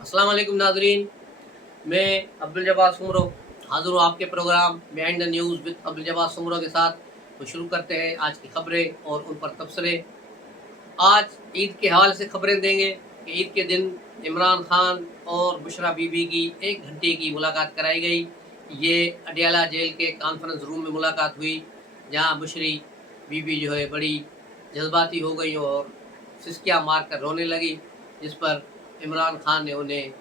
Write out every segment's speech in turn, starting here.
अस्सलाम वालेकुम नाजरीन। मैं अब्दुल जब्बार सुमरो हाज़िर हूँ आपके programme behind the news with Abdul Jabbar Soomro के साथ। तो शुरू करते हैं आज की खबरें और उन पर तबसरे। आज ईद के हवाले से खबरें देंगे कि ईद के दिन इमरान खान और बुशरा बीबी की 1 घंटे की मुलाकात कराई गई। ये अडियाला जेल के कॉन्फ्रेंस रूम में मुलाकात हुई, जहाँ बुशरी बीबी जो है बड़ी जज्बाती हो गई और सिसकियाँ मार कर रोने लगी, जिस पर इमरान खान ने उन्हें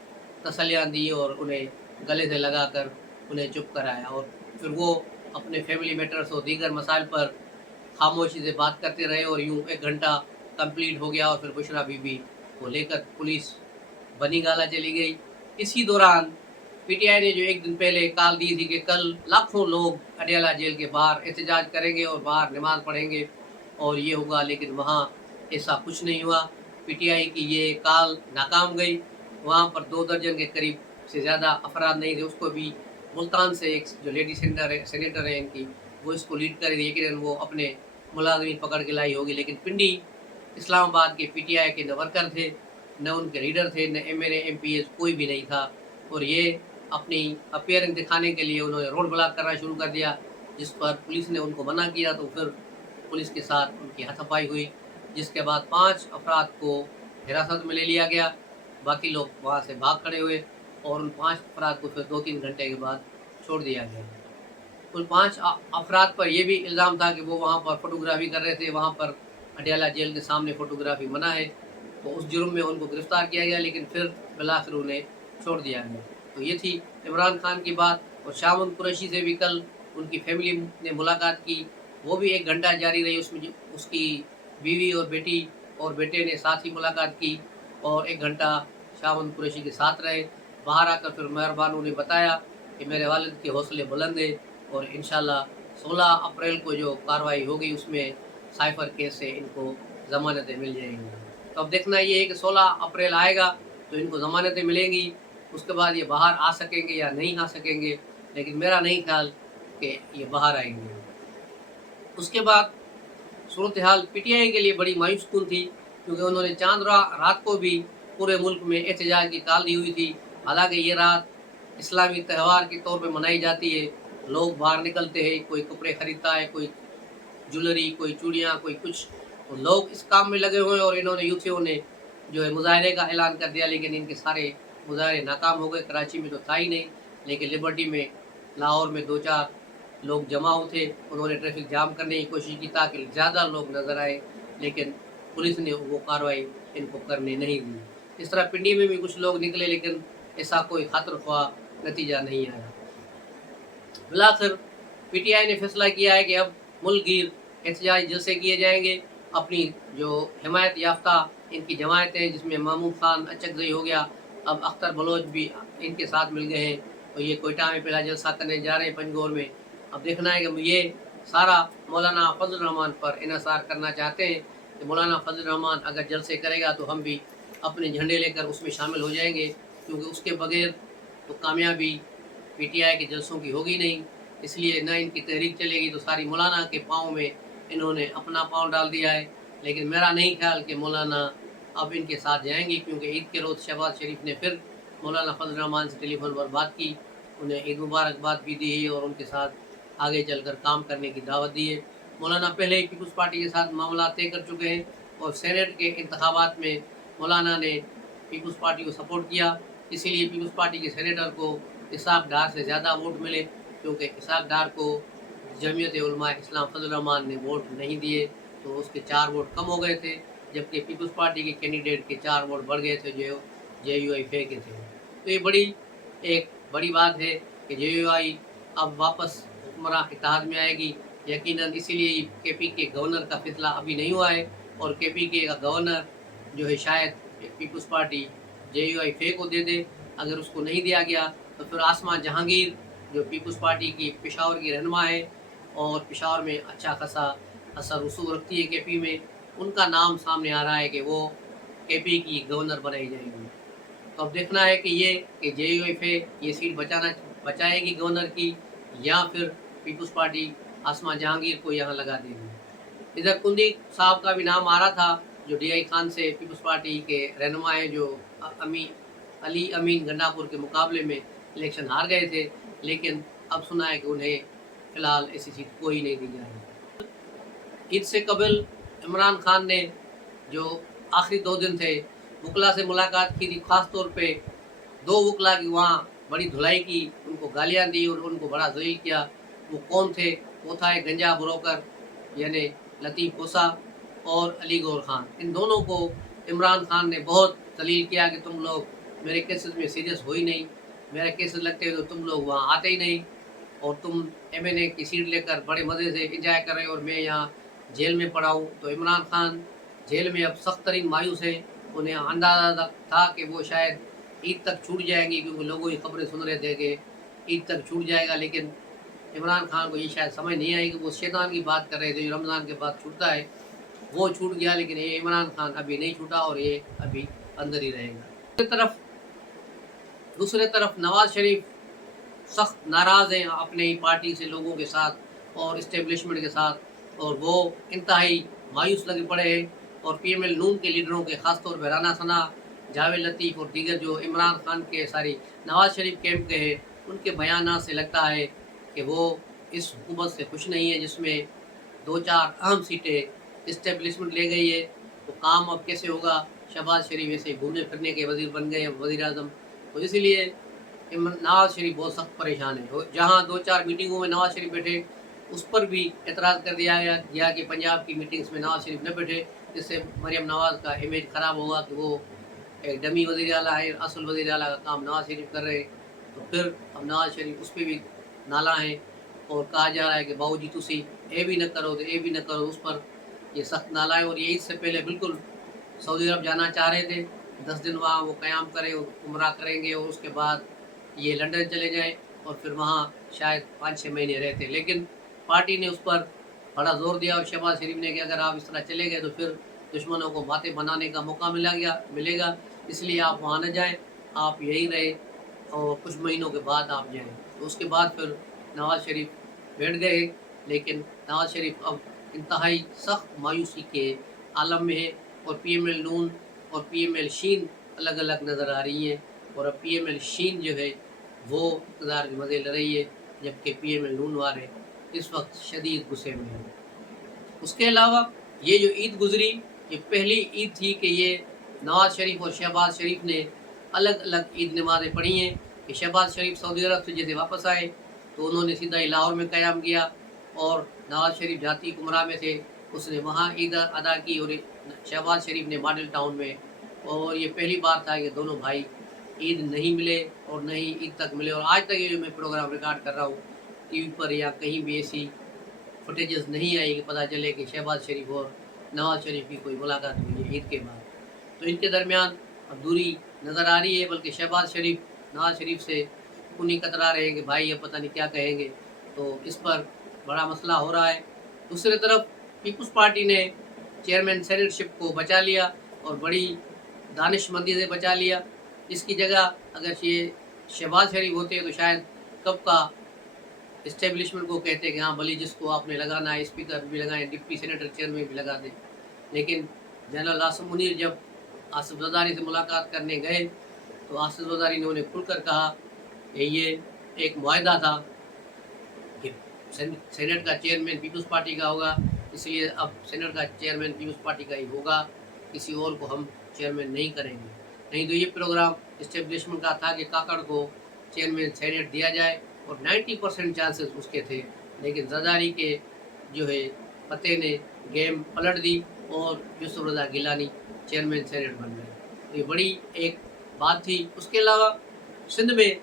तसल्लियाँ दी और उन्हें गले से लगाकर उन्हें चुप कराया। और फिर वो अपने फैमिली मैटर्स और दीगर मसाइल पर खामोशी से बात करते रहे और यूँ 1 घंटा कंप्लीट हो गया और फिर बुशरा बीबी को लेकर पुलिस बनी गाला चली गई। इसी दौरान पीटीआई ने जो 1 दिन पहले कॉल दी थी कि कल लाखों लोग अडियाला जेल के बाहर एहतजाज करेंगे और बाहर नमाज़ पढ़ेंगे और ये होगा, लेकिन वहाँ ऐसा कुछ नहीं हुआ। पीटीआई की ये कॉल नाकाम गई। वहाँ पर 2 दर्जन के करीब से ज़्यादा अफराद नहीं थे। उसको भी मुल्तान से एक जो लेडी सेनेटर है इनकी, वो इसको लीड कर रही है, लेकिन वो अपने मुलाज़िमीन पकड़ के लाई होगी। लेकिन पिंडी इस्लामाबाद के पीटीआई के न वर्कर थे, न उनके लीडर थे, न एमएलए एमपीएस कोई भी नहीं था। और ये अपनी अपीयरेंस दिखाने के लिए उन्होंने रोड ब्लॉक करना शुरू कर दिया, जिस पर पुलिस ने उनको मना किया। तो फिर पुलिस के साथ उनकी हाथापाई हुई, जिसके बाद 5 अफराद को हिरासत में ले लिया गया। बाकी लोग वहाँ से भाग खड़े हुए और उन 5 अफराद को फिर 2-3 घंटे के बाद छोड़ दिया गया। उन 5 अफराद पर यह भी इल्ज़ाम था कि वो वहाँ पर फ़ोटोग्राफ़ी कर रहे थे। वहाँ पर अडियाला जेल के सामने फ़ोटोग्राफ़ी मना है, तो उस जुर्म में उनको गिरफ़्तार किया गया, लेकिन फिर बिलाखिर उन्हें छोड़ दिया गया। तो ये थी इमरान खान की बात। और शामन कुरैशी से भी कल उनकी फैमिली ने मुलाकात की। वो भी 1 घंटा जारी रही। उसमें जो उसकी बीवी और बेटी और बेटे ने साथ ही मुलाकात की और 1 घंटा शामन कुरैशी के साथ रहे। बाहर आकर फिर मेहरबानों ने बताया कि मेरे वालिद के हौसले बुलंद हैं और इंशाल्लाह 16 अप्रैल को जो कार्रवाई होगी उसमें साइफर केस से इनको ज़मानतें मिल जाएंगी। तो अब देखना ये है कि 16 अप्रैल आएगा तो इनको ज़मानतें मिलेंगी, उसके बाद ये बाहर आ सकेंगे या नहीं आ सकेंगे, लेकिन मेरा नहीं ख्याल कि ये बाहर आएंगे। उसके बाद सूरत हाल पीटीआई के लिए बड़ी मायूस कुन थी, क्योंकि उन्होंने चांद रात को भी पूरे मुल्क में एहतजाज की कॉल दी हुई थी। हालांकि ये रात इस्लामी त्यौहार के तौर पे मनाई जाती है। लोग बाहर निकलते हैं, कोई कपड़े खरीदता है, कोई ज्वेलरी, कोई चूड़ियाँ, कोई कुछ। तो लोग इस काम में लगे हुए हैं और इन्होंने यूथियों ने जो है मुजाहरे का ऐलान कर दिया, लेकिन इनके सारे मुजाहरे नाकाम हो गए। कराची में तो था ही नहीं, लेकिन लिबर्टी में, लाहौर में 2-4 लोग जमा थे। उन्होंने ट्रैफिक जाम करने की कोशिश की ताकि ज़्यादा लोग नज़र आए, लेकिन पुलिस ने वो कार्रवाई इनको करने नहीं दी। इस तरह पिंडी में भी कुछ लोग निकले, लेकिन ऐसा कोई खातिर ख्वाह नतीजा नहीं आया। बिलाखिर पीटीआई ने फैसला किया है कि अब मुल्क गिर एहतजाज जलसे किए जाएंगे। अपनी जो हिमायत याफ्ता इनकी जमायतें, जिसमें महमूद खान अचकजई हो गया, अब अख्तर बलोच भी इनके साथ मिल गए हैं। तो ये कोयटा में पहला जलसा करने जा रहे हैं, पंजगोर में। अब देखना है कि ये सारा मौलाना फजल रहमान पर इन्हिसार करना चाहते हैं कि मौलाना फजल रहमान अगर जलसे करेगा तो हम भी अपने झंडे लेकर उसमें शामिल हो जाएंगे, क्योंकि उसके बगैर तो कामयाबी पीटीआई के जलसों की होगी नहीं। इसलिए न इनकी तहरीक चलेगी। तो सारी मौलाना के पाँव में इन्होंने अपना पाँव डाल दिया है, लेकिन मेरा नहीं ख्याल कि मौलाना अब इनके साथ जाएंगे, क्योंकि ईद के रोज़ शहबाज शरीफ ने फिर मौलाना फजल रहमान से टेलीफोन पर बात की, उन्हें ईद मुबारकबाद भी दी है और उनके साथ आगे चलकर काम करने की दावत दी है। मौलाना पहले ही पीपल्स पार्टी के साथ मामला तय कर चुके हैं और सेनेट के इंतखाबात में मौलाना ने पीपल्स पार्टी को सपोर्ट किया। इसीलिए पीपल्स पार्टी के सेनेटर को इसहाक डार से ज़्यादा वोट मिले, क्योंकि इसहाक डार को जमीयत उलमा इस्लाम फजल रहमान ने वोट नहीं दिए, तो उसके 4 वोट कम हो गए थे, जबकि पीपल्स पार्टी के कैंडिडेट के 4 वोट बढ़ गए थे, जो JUI के थे। तो ये एक बड़ी बात है कि JUI अब वापस हुक्मरान इत्तेहाद में आएगी यकीनन। इसीलिए KP के गवर्नर का फैसला अभी नहीं हुआ है और KP के का गवर्नर जो है शायद पीपल्स पार्टी JUI को दे दे। अगर उसको नहीं दिया गया तो फिर आसमा जहांगीर, जो पीपल्स पार्टी की पेशावर की रहनुमा है और पेशावर में अच्छा खासा असर रसूख रखती है KP में, उनका नाम सामने आ रहा है कि वो KP की गवर्नर बनाई जाएगी। तो अब देखना है कि JUI ये सीट बचाएगी गवर्नर की, या फिर पीपल्स पार्टी आसमा जहांगीर को यहाँ लगा देगी। इधर कुलदीप साहब का भी नाम आ रहा था, जो DI खान से पीपल्स पार्टी के रहनुमा हैं, जो अमी अली अमीन गंडापुर के मुकाबले में इलेक्शन हार गए थे, लेकिन अब सुना है कि उन्हें फ़िलहाल ऐसी सीट कोई नहीं दी जा रही। ईद से कबल इमरान खान ने जो आखिरी 2 दिन थे वकला से मुलाकात की थी, ख़ास तौर पे 2 वकला की वहाँ बड़ी धुलाई की, उनको गालियाँ दी और उनको बड़ा ज़लील किया। वो कौन थे? वो था एक गंजा ब्रोकर यानी लतीफ़ कोसा और अली गौहर खान। इन दोनों को इमरान खान ने बहुत ज़लील किया कि तुम लोग मेरे केसेस में सीरियस हो ही नहीं, मेरे केसेस लगते तो तुम लोग वहाँ आते ही नहीं, और तुम एमएनए की सीट लेकर बड़े मज़े से इंजॉय कर रहे हो और मैं यहाँ जेल में पड़ा हूँ। तो इमरान खान जेल में अब सख्त तरीन मायूस है। उन्हें अंदाज़ा था कि वो शायद ईद तक छूट जाएंगी, क्योंकि लोगों की खबरें सुन रहे थे कि ईद तक छूट जाएगा, लेकिन इमरान खान को ये शायद समझ नहीं आई कि वो शैतान की बात कर रहे थे, जो रमज़ान के बाद छूटता है वो छूट गया, लेकिन ये इमरान खान अभी नहीं छूटा और ये अभी अंदर ही रहेगा। दूसरे तरफ नवाज़ शरीफ सख्त नाराज़ हैं अपने ही पार्टी से, लोगों के साथ और इस्टेब्लिशमेंट के साथ, और वो इंतहाई मायूस लगे पड़े हैं। और पीएमएल नून के लीडरों के ख़ास तौर पर राना सना, जावेद लतीफ़ और दीगर जो इमरान खान के नवाज़ शरीफ कैंप के हैं, उनके बयानात से लगता है कि वो इस हुकूमत से खुश नहीं है, जिसमें 2-4 अहम सीटें इस्टेब्लिशमेंट ले गई है। तो काम अब कैसे होगा? शहबाज शरीफ ऐसे घूमने फिरने के वज़ीर बन गए वज़ीर आज़म, तो इसीलिए नवाज़ शरीफ बहुत सख्त परेशान है। जहाँ 2-4 मीटिंगों में नवाज़ शरीफ बैठे, उस पर भी एतराज़ कर दिया गया कि पंजाब की मीटिंग्स में नवाज़ शरीफ न बैठे, जिससे मरियम नवाज़ का इमेज ख़राब होगा कि वो एक डमी वज़ीर आला है, असल वज़ीर आला का काम नवाज़ शरीफ कर रहे हैं। तो फिर अब नवाज़ शरीफ उस पर भी नाला है और कहा जा रहा है कि बाबू जी तुसी ये भी न करो तो ये भी न करो, उस पर ये सख्त नाला है। और ये ईद से पहले बिल्कुल सऊदी अरब जाना चाह रहे थे, 10 दिन वहाँ वो क़याम करें, उम्रा करेंगे और उसके बाद ये लंदन चले जाएँ और फिर वहाँ शायद 5-6 महीने रहते, लेकिन पार्टी ने उस पर बड़ा ज़ोर दिया और शहबाज शरीफ ने कि अगर आप इस तरह चले गए तो फिर दुश्मनों को बातें बनाने का मौका मिलेगा, इसलिए आप वहाँ न जाएँ, आप यहीं रहे और कुछ महीनों के बाद आप जाएँ। तो उसके बाद फिर नवाज़ शरीफ बैठ गए, लेकिन नवाज़ शरीफ अब इंतहाई सख्त मायूसी के आलम में है और पीएमएल नून और पीएमएल शीन अलग अलग नज़र आ रही हैं। और अब पीएमएल शीन जो है वो इक़्तिदार के मज़े ले रही है, जबकि पीएमएल नून वाले इस वक्त शदीद गुस्से में हैं। उसके अलावा ये जो ईद गुज़री, ये पहली ईद थी कि ये नवाज़ शरीफ और शहबाज शरीफ ने अलग अलग ईद नमाज़ें पढ़ी हैं। कि शहबाज शरीफ सऊदी अरब से जैसे वापस आए तो उन्होंने सीधा ही लाहौर में क़याम किया, और नवाज़ शरीफ जाती कुमरा में थे, उसने वहाँ ईद अदा की, और शहबाज शरीफ ने मॉडल टाउन में। और ये पहली बार था कि दोनों भाई ईद नहीं मिले और न ही ईद तक मिले। और आज तक ये जो मैं प्रोग्राम रिकॉर्ड कर रहा हूँ टीवी पर या कहीं भी ऐसी फुटेजेस नहीं आई कि पता चले कि शहबाज शरीफ और नवाज़ शरीफ की कोई मुलाकात हुई है ईद के बाद। तो इनके दरमियान अब दूरी नज़र आ रही है, बल्कि शहबाज शरीफ नवाज़ शरीफ से उन्हीं कतरा रहे हैं कि भाई अब पता नहीं क्या कहेंगे। तो इस पर बड़ा मसला हो रहा है। दूसरी तरफ पीपल्स पार्टी ने चेयरमैन सेनेटशिप को बचा लिया और बड़ी दानिशमंदी से बचा लिया। इसकी जगह अगर ये शहबाज शरीफ होते तो शायद कब का इस्टेब्लिशमेंट को कहते कि हाँ भली जिसको आपने लगाना है स्पीकर भी लगाएं, डिप्टी सेनेटर चेयरमैन भी लगा दें। लेकिन जनरल आसिम मुनीर जब आसिफ ज़रदारी से मुलाकात करने गए तो आसिफ ज़रदारी ने उन्हें खुलकर कहा कि ये एक मुआहदा था कि सेनेट का चेयरमैन पीपल्स पार्टी का होगा, इसलिए अब सेनेट का चेयरमैन पीपल्स पार्टी का ही होगा, किसी और को हम चेयरमैन नहीं करेंगे। नहीं तो ये प्रोग्राम इस्टेब्लिशमेंट का था कि काकड़ को चेयरमैन सेनेट दिया जाए और 90% चांसेस उसके थे, लेकिन ज़रदारी के जो है पते ने गेम पलट दी और यूसुफ रज़ा गिलानी चेयरमैन सेनेट बन गए। तो ये बड़ी एक बात थी। उसके अलावा सिंध में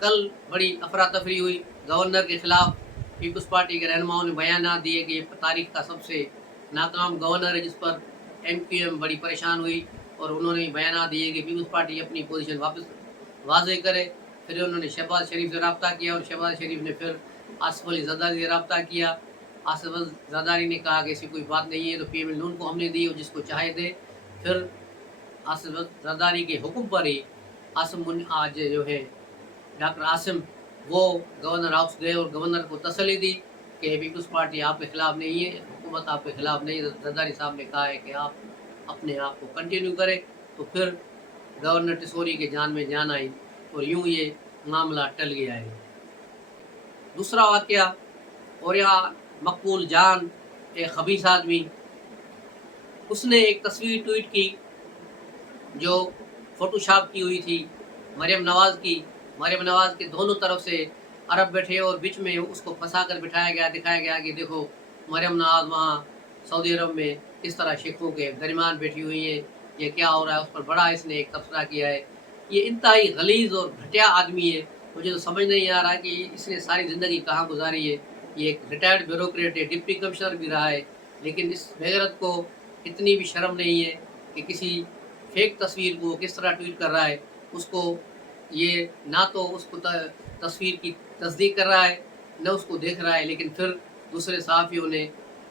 कल बड़ी अफरा तफरी हुई। गवर्नर के ख़िलाफ़ पीपल्स पार्टी के रहनुमाओं ने बयान दिए कि ये तारीख का सबसे नाकाम गवर्नर है, जिस पर MQM बड़ी परेशान हुई और उन्होंने बयान दिए कि पीपल्स पार्टी अपनी पोजीशन वापस वाज़े करे। फिर उन्होंने शहबाज शरीफ से रब्ता किया और शहबाज शरीफ ने फिर आसिफ अली ज़रदारी से रब्ता किया। आसिफ ज़रदारी ने कहा कि ऐसी कोई बात नहीं है, तो पीएमएल नून को हमने दी और जिसको चाहे दे। फिर आसिफ ज़रदारी के हुक्म पर ही आज जो है डॉक्टर आसिम वो गवर्नर हाउस गए और गवर्नर को तसल्ली दी कि पीपल्स पार्टी आपके ख़िलाफ़ नहीं है, हुकूमत आपके ख़िलाफ़ नहीं है। ज़रदारी साहब ने कहा है कि आप अपने आप को कंटिन्यू करें। तो फिर गवर्नर टिसोरी के जान में जान आई और यूं ये मामला टल गया है। दूसरा वाक़या, और यहाँ मकबूल जान एक खबीस आदमी, उसने एक तस्वीर ट्वीट की जो फोटोशॉप की हुई थी मरियम नवाज़ की। मरियम नवाज़ के दोनों तरफ से अरब बैठे और बीच में उसको फंसा कर बिठाया गया, दिखाया गया कि देखो मरियम नवाज़ वहाँ सऊदी अरब में किस तरह शेखों के दरमियान बैठी हुई है, ये क्या हो रहा है। उस पर बड़ा इसने एक तबसरा किया है। ये इंतहाई गलीज़ और घटिया आदमी है। मुझे तो समझ नहीं आ रहा कि इसने सारी ज़िंदगी कहाँ गुजारी है। ये एक रिटायर्ड ब्यूरोक्रेट है, डिप्टी कमिश्नर भी रहा है, लेकिन इस बेगैरत को इतनी भी शर्म नहीं है कि किसी फेक तस्वीर को किस तरह ट्वीट कर रहा है। उसको ये ना तो उसको तस्वीर की तस्दीक कर रहा है, न उसको देख रहा है, लेकिन फिर दूसरे सहाफ़ियों ने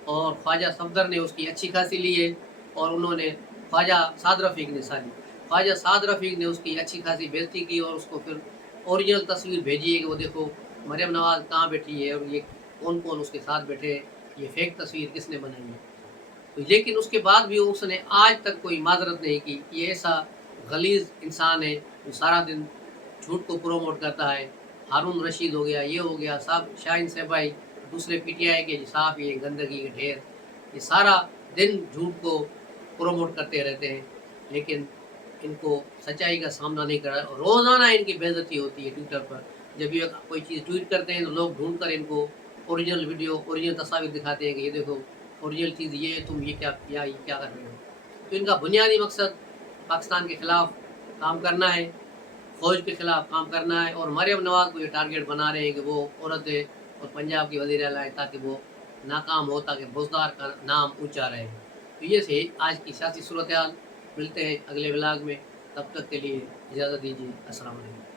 और ख्वाजा सफदर ने उसकी अच्छी खासी ली है और उन्होंने ख्वाजा साद रफ़ीक ने उसकी अच्छी खासी बेइज्जती की और उसको फिर ओरिजिनल तस्वीर भेजी है कि वो देखो मरियम नवाज़ कहाँ बैठी है और ये कौन कौन उसके साथ बैठे हैं, ये फेक तस्वीर किसने बनाई है। लेकिन उसके बाद भी उसने आज तक कोई माजरत नहीं की। ये ऐसा गलीज़ इंसान है जो सारा दिन झूठ को प्रोमोट करता है। हारून रशीद हो गया, ये हो गया, साहब शाहीन सेबाई, दूसरे पीटीआई के साहब, ये गंदगी के ढेर, ये सारा दिन झूठ को प्रोमोट करते रहते हैं, लेकिन इनको सच्चाई का सामना नहीं कर रहा। रोज़ाना इनकी बेइज्जती होती है ट्विटर पर। जब ये कोई चीज़ ट्वीट करते हैं तो लोग ढूंढ कर इनको ओरिजिनल वीडियो, ओरिजिनल तस्वीर दिखाते हैं कि ये देखो ओरिजिनल चीज़ ये है, तुम ये क्या किया, ये क्या कर रहे हो। तो इनका बुनियादी मकसद पाकिस्तान के ख़िलाफ़ काम करना है, फ़ौज के ख़िलाफ़ काम करना है, और मरियम नवाज़ को ये टारगेट बना रहे हैं कि वो औरत है और पंजाब की वज़ीर आला है, ताकि वो नाकाम हो, ताकि बुज़दार का नाम ऊँचा रहे। तो ये से आज की सियासी सूरत हाल। मिलते हैं अगले व्लॉग में, तब तक के लिए इजाज़त दीजिए। अस्सलाम वालेकुम।